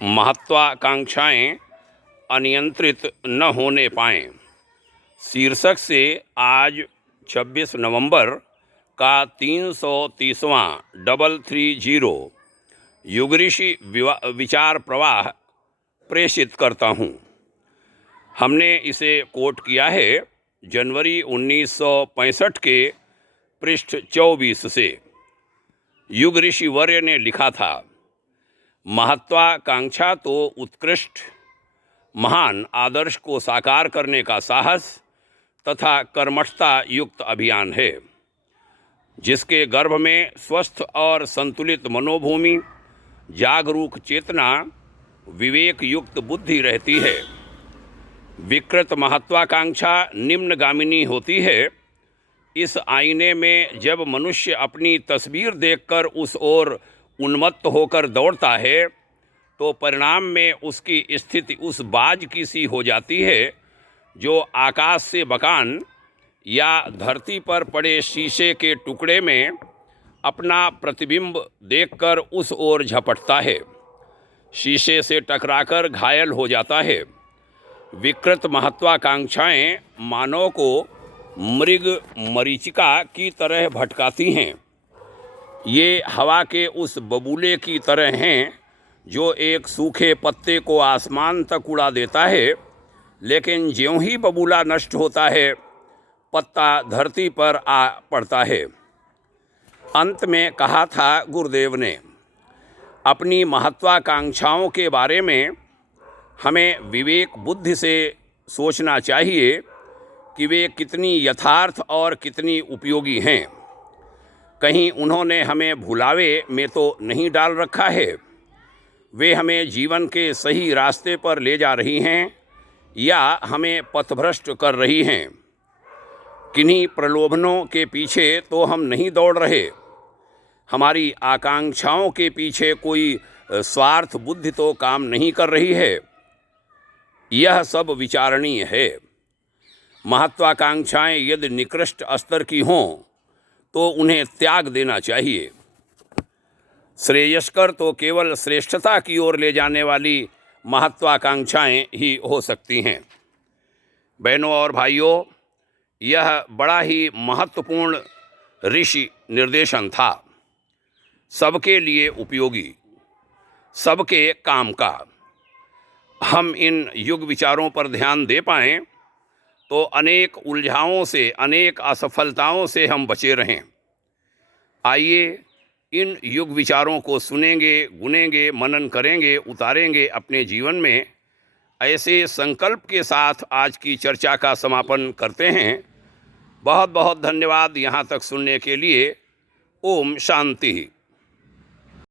महत्वाकांक्षाएं अनियंत्रित न होने पाएं शीर्षक से आज 26 नवंबर का 330वां 330 युगऋषि विचार प्रवाह प्रेषित करता हूँ। हमने इसे कोट किया है जनवरी 1965 के पृष्ठ 24 से। युगऋषि वर्य ने लिखा था, महत्वाकांक्षा तो उत्कृष्ट महान आदर्श को साकार करने का साहस तथा कर्मठता युक्त अभियान है, जिसके गर्भ में स्वस्थ और संतुलित मनोभूमि, जागरूक चेतना, विवेक युक्त बुद्धि रहती है। विकृत महत्वाकांक्षा निम्नगामिनी होती है। इस आईने में जब मनुष्य अपनी तस्वीर देखकर उस ओर उन्मत्त होकर दौड़ता है तो परिणाम में उसकी स्थिति उस बाज की सी हो जाती है जो आकाश से मकान या धरती पर पड़े शीशे के टुकड़े में अपना प्रतिबिंब देखकर उस ओर झपटता है, शीशे से टकराकर घायल हो जाता है। विकृत महत्वाकांक्षाएं मानव को मृग मरीचिका की तरह भटकाती हैं। ये हवा के उस बबूले की तरह हैं जो एक सूखे पत्ते को आसमान तक उड़ा देता है, लेकिन ज्यों ही बबूला नष्ट होता है पत्ता धरती पर आ पड़ता है। अंत में कहा था गुरुदेव ने, अपनी महत्वाकांक्षाओं के बारे में हमें विवेक बुद्धि से सोचना चाहिए कि वे कितनी यथार्थ और कितनी उपयोगी हैं। कहीं उन्होंने हमें भुलावे में तो नहीं डाल रखा है। वे हमें जीवन के सही रास्ते पर ले जा रही हैं या हमें पथभ्रष्ट कर रही हैं। किन्हीं प्रलोभनों के पीछे तो हम नहीं दौड़ रहे। हमारी आकांक्षाओं के पीछे कोई स्वार्थ बुद्धि तो काम नहीं कर रही है। यह सब विचारणीय है। महत्वाकांक्षाएं यदि निकृष्ट स्तर की हों तो उन्हें त्याग देना चाहिए। श्रेयस्कर तो केवल श्रेष्ठता की ओर ले जाने वाली महत्वाकांक्षाएं ही हो सकती हैं। बहनों और भाइयों, यह बड़ा ही महत्वपूर्ण ऋषि निर्देशन था, सबके लिए उपयोगी, सबके काम का। हम इन युग विचारों पर ध्यान दे पाएं तो अनेक उलझाओं से, अनेक असफलताओं से हम बचे रहें। आइए इन युग विचारों को सुनेंगे, गुनेंगे, मनन करेंगे, उतारेंगे अपने जीवन में। ऐसे संकल्प के साथ आज की चर्चा का समापन करते हैं। बहुत बहुत धन्यवाद यहाँ तक सुनने के लिए। ओम शांति।